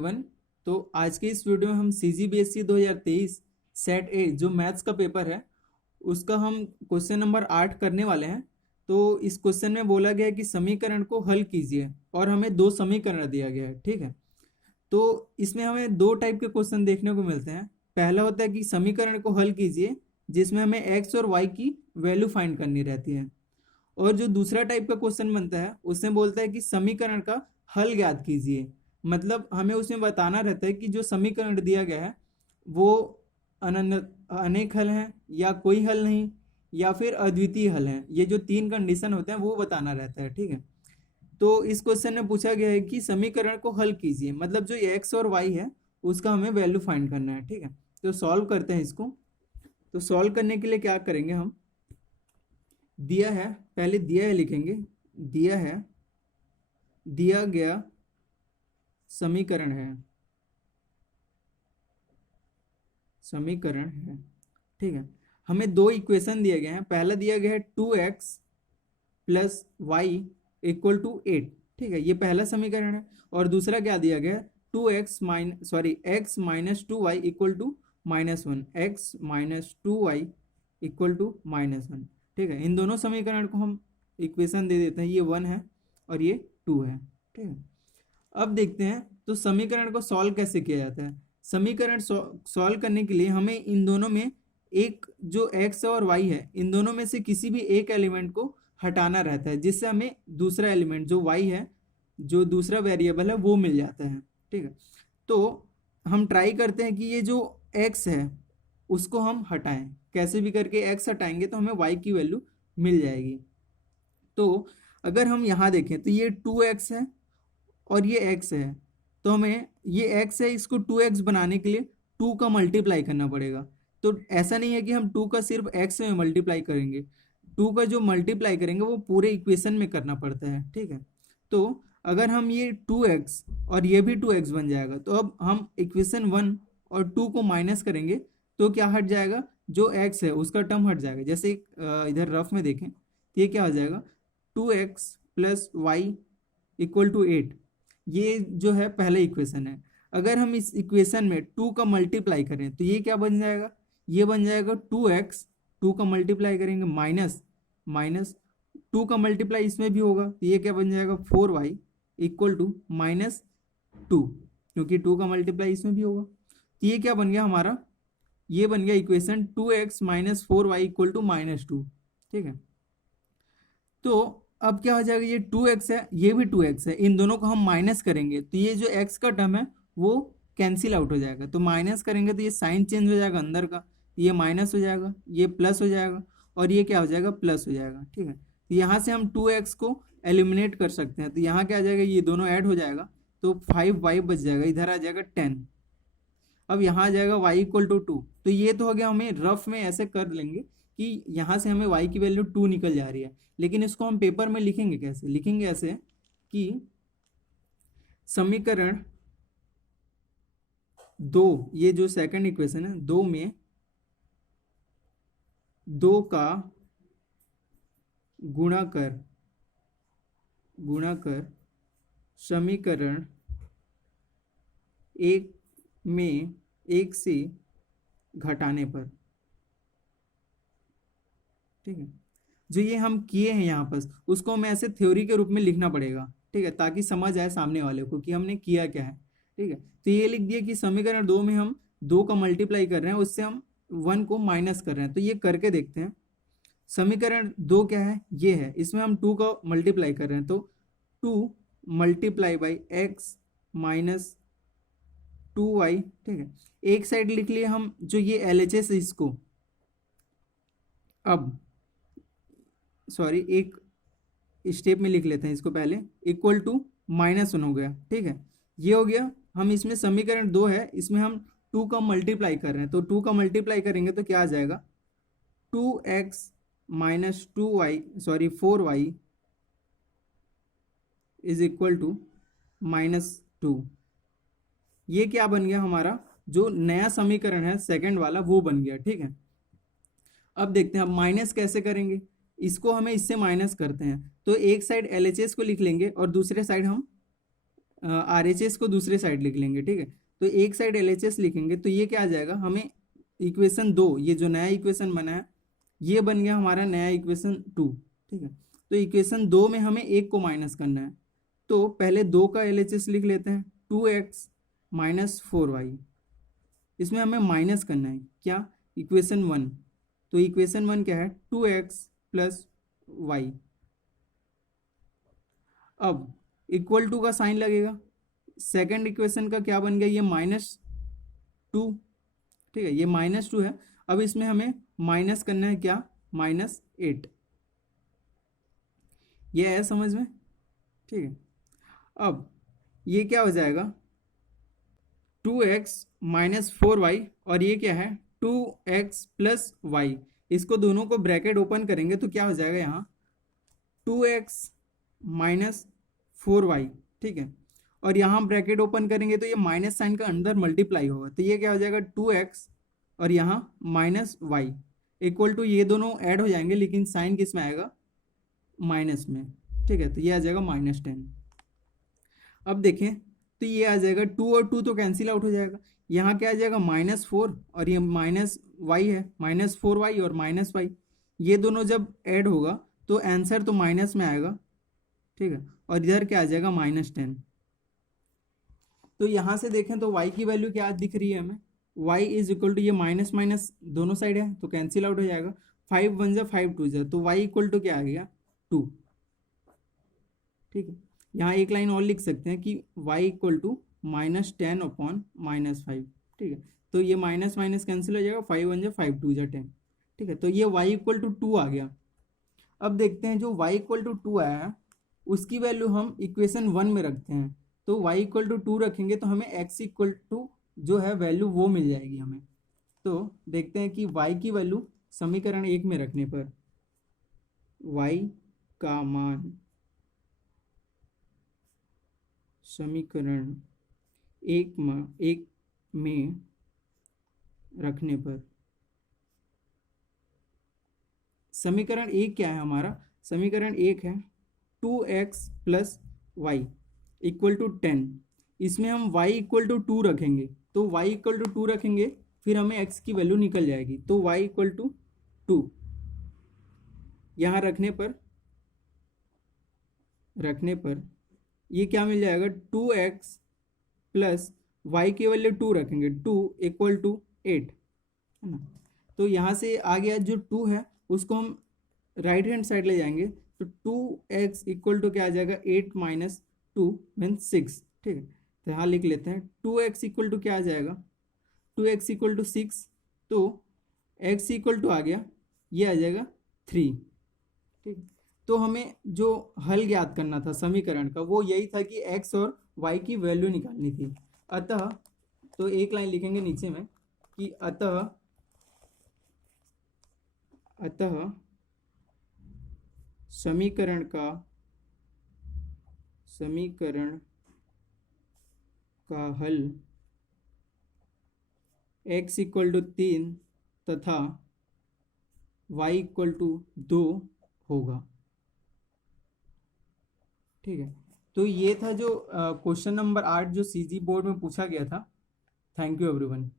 Everyone. तो आज के इस वीडियो में हम CGBSE 2023 सेट ए जो मैथ्स का पेपर है उसका हम क्वेश्चन नंबर 8 करने वाले हैं। तो इस क्वेश्चन में बोला गया है कि समीकरण को हल कीजिए और हमें दो समीकरण दिया गया है। ठीक है, तो इसमें हमें दो टाइप के क्वेश्चन देखने को मिलते हैं। पहला होता है कि समीकरण को हल कीजिए, जिसमें हमें एक्स और वाई की वैल्यू फाइंड करनी रहती है। और जो दूसरा टाइप का क्वेश्चन बनता है उसमें बोलता है कि समीकरण का हल ज्ञात कीजिए। मतलब हमें उसमें बताना रहता है कि जो समीकरण दिया गया है वो अनन्य अनेक हल हैं या कोई हल नहीं या फिर अद्वितीय हल है। ये जो तीन कंडीशन होते हैं वो बताना रहता है। ठीक है, तो इस क्वेश्चन में पूछा गया है कि समीकरण को हल कीजिए, मतलब जो एक्स और वाई है उसका हमें वैल्यू फाइंड करना है। ठीक है, तो सॉल्व करते हैं इसको। तो सॉल्व करने के लिए क्या करेंगे, हम दिया है, पहले दिया है लिखेंगे। दिया है, दिया गया समीकरण है, समीकरण है। ठीक है, हमें दो इक्वेशन दिए गए हैं। पहला दिया गया है 2x plus Y equal to 8। ठीक है, ये पहला समीकरण है। और दूसरा क्या दिया गया है, x minus two y equal to -1, x minus two y equal to -1। ठीक है, इन दोनों समीकरण को हम इक्वेशन दे देते हैं, ये 1 है और ये 2 है। ठीक है, अब देखते हैं तो समीकरण को सॉल्व कैसे किया जाता है। समीकरण सॉल्व करने के लिए हमें इन दोनों में एक जो x और y है, इन दोनों में से किसी भी एक एलिमेंट को हटाना रहता है, जिससे हमें दूसरा एलिमेंट जो y है, जो दूसरा वेरिएबल है, वो मिल जाता है। ठीक है, तो हम ट्राई करते हैं कि ये जो x है उसको हम हटाएं। कैसे भी करके x हटाएंगे तो हमें y की वैल्यू मिल जाएगी। तो अगर हम यहाँ देखें तो ये 2x है और ये x है, तो हमें ये x है, इसको 2x बनाने के लिए 2 का मल्टीप्लाई करना पड़ेगा। तो ऐसा नहीं है कि हम 2 का सिर्फ x में मल्टीप्लाई करेंगे, 2 का जो मल्टीप्लाई करेंगे वो पूरे इक्वेशन में करना पड़ता है। ठीक है, तो अगर हम ये 2x और ये भी 2x बन जाएगा, तो अब हम इक्वेशन 1 और 2 को माइनस करेंगे तो क्या हट जाएगा, जो x है उसका टर्म हट जाएगा। जैसे इधर रफ में देखें तो ये क्या हो जाएगा, 2x plus Y equal to 8। ये जो है पहला इक्वेशन है। अगर हम इस इक्वेशन में 2 का मल्टीप्लाई करें तो ये क्या बन जाएगा, ये बन जाएगा 2x, 2 का मल्टीप्लाई करेंगे माइनस 2 का मल्टीप्लाई इसमें भी होगा तो ये क्या बन जाएगा 4y इक्वल टू -2, क्योंकि 2 का मल्टीप्लाई इसमें भी होगा। तो ये क्या बन गया हमारा, ये बन गया equation 2x minus 4y equal to -2। ठीक है, तो अब क्या हो जाएगा, ये 2x है, ये भी 2x है, इन दोनों को हम माइनस करेंगे तो ये जो x का टर्म है वो कैंसिल आउट हो जाएगा। तो माइनस करेंगे तो ये साइन चेंज हो जाएगा अंदर का, ये माइनस हो जाएगा, ये प्लस हो जाएगा और ये क्या हो जाएगा, प्लस हो जाएगा। ठीक है, तो यहाँ से हम 2x को एलिमिनेट कर सकते हैं। तो यहाँ क्या आ जाएगा, ये दोनों ऐड हो जाएगा तो 5y बच जाएगा, इधर आ जाएगा 10। अब यहाँ आ जाएगा y इक्वल टू 2। तो ये तो हो गया, हमें रफ में ऐसे कर लेंगे कि यहाँ से हमें y की वैल्यू 2 निकल जा रही है। लेकिन इसको हम पेपर में लिखेंगे कैसे, लिखेंगे ऐसे कि समीकरण 2, ये जो सेकंड इक्वेशन है, 2 में 2 का गुणा कर समीकरण 1 में 1 से घटाने पर। ठीक है, जो ये हम किए हैं यहाँ पर उसको हमें ऐसे थ्योरी के रूप में लिखना पड़ेगा। ठीक है, ताकि समझ आए सामने वाले को कि हमने किया क्या है। ठीक है, तो ये लिख दिया कि समीकरण 2 में हम 2 का मल्टीप्लाई कर रहे हैं, उससे हम 1 को माइनस कर रहे हैं। तो ये करके देखते हैं। समीकरण 2 क्या है, ये है, इसमें हम 2 का मल्टीप्लाई कर रहे हैं तो 2 multiply by x minus 2y। ठीक है, एक साइड लिख लिए हम जो ये LHS है इसको, अब सॉरी एक स्टेप में लिख लेते हैं इसको पहले, इक्वल टू -1 हो गया। ठीक है, ये हो गया। हम इसमें समीकरण 2 है, इसमें हम 2 का मल्टीप्लाई कर रहे हैं तो 2 का मल्टीप्लाई करेंगे तो क्या आ जाएगा, 2x minus 4y is equal to -2। ये क्या बन गया, हमारा जो नया समीकरण है सेकंड वाला वो बन गया। ठीक है, अब देखते हैं अब माइनस कैसे करेंगे। इसको हमें इससे माइनस करते हैं तो एक साइड LHS को लिख लेंगे और दूसरे साइड हम RHS को दूसरे साइड लिख लेंगे, ठीक है। तो एक साइड LHS लिखेंगे तो ये क्या आ जाएगा, हमें इक्वेशन 2, ये जो नया इक्वेशन बना है ये बन गया हमारा नया इक्वेशन 2, ठीक है। तो इक्वेशन 2 में हमें एक को माइनस करना है, तो पहले 2 का LHS लिख लेते हैं, 2x माइनस 4y। इसमें हमें माइनस करना है क्या, इक्वेशन 1। तो इक्वेशन 1 क्या है, 2x प्लस वाई। अब इक्वल टू का साइन लगेगा, सेकंड इक्वेशन का क्या बन गया, ये -2, ठीक है, ये -2 है। अब इसमें हमें माइनस करना है क्या, -8। ये है समझ में, ठीक है। अब ये क्या हो जाएगा, 2x माइनस 4y, और ये क्या है 2x प्लस वाई। इसको दोनों को ब्रैकेट ओपन करेंगे तो क्या हो जाएगा यहाँ 2x माइनस 4y, ठीक है। और यहाँ ब्रैकेट ओपन करेंगे तो ये माइनस साइन का अंदर मल्टीप्लाई होगा, तो ये क्या हो जाएगा 2x और यहाँ -y इक्वल टू, ये दोनों ऐड हो जाएंगे लेकिन साइन किस में आएगा, माइनस में, ठीक है। तो ये आ जाएगा -10। अब देखें तो ये आ जाएगा 2 और 2 तो कैंसिल आउट हो जाएगा, यहाँ क्या आ जाएगा -4 और ये -y है, -4y और -y, ये दोनों जब ऐड होगा तो आंसर तो माइनस में आएगा, ठीक है। और इधर क्या आ जाएगा -10। तो यहाँ से देखें तो y की वैल्यू क्या दिख रही है हमें, y इज इक्वल टू, ये माइनस माइनस दोनों साइड है तो कैंसिल आउट हो जाएगा, 5 1 जा 5 2 जा, तो y इक्वल टू क्या आ गया 2, ठीक है। यहाँ एक लाइन और लिख सकते हैं कि y इक्वल टू -10 अपॉन -5, ठीक है। तो ये माइनस माइनस कैंसिल हो जाएगा, 5 1 जा 5 2 जा 10, ठीक है। तो ये y इक्वल टू 2 आ गया। अब देखते हैं जो y इक्वल टू 2 आया है उसकी वैल्यू हम इक्वेशन 1 में रखते हैं, तो y इक्वल टू 2 रखेंगे तो हमें x इक्वल टू जो है वैल्यू वो मिल जाएगी हमें। तो देखते हैं कि y की वैल्यू समीकरण 1 में रखने पर y का मान समीकरण 1 में रखने पर, समीकरण 1 क्या है हमारा, समीकरण 1 है 2x plus Y equal to 10। इसमें हम y इक्वल टू 2 रखेंगे, तो y इक्वल टू 2 रखेंगे फिर हमें x की वैल्यू निकल जाएगी, तो y इक्वल टू 2 यहाँ रखने पर ये क्या मिल जाएगा 2x प्लस वाई की वैल्यू 2 रखेंगे, 2 इक्वल टू 8, है ना। तो यहाँ से आ गया जो 2 है उसको हम राइट हैंड साइड ले जाएंगे, तो 2x इक्वल टू क्या आ जाएगा 8 माइनस 2 मीन 6, ठीक है। तो यहाँ लिख लेते हैं 2x इक्वल टू क्या आ जाएगा, 2x इक्वल टू 6, तो x इक्वल टू आ गया, ये आ जाएगा 3, ठीक। तो हमें जो हल ज्ञात करना था समीकरण का वो यही था कि x और y की वैल्यू निकालनी थी। अतः तो एक लाइन लिखेंगे नीचे में कि अतः समीकरण का हल x इक्वल टू 3 तथा y इक्वल टू 2 होगा, ठीक है। तो ये था जो क्वेश्चन नंबर 8 जो CG बोर्ड में पूछा गया था। Thank you everyone.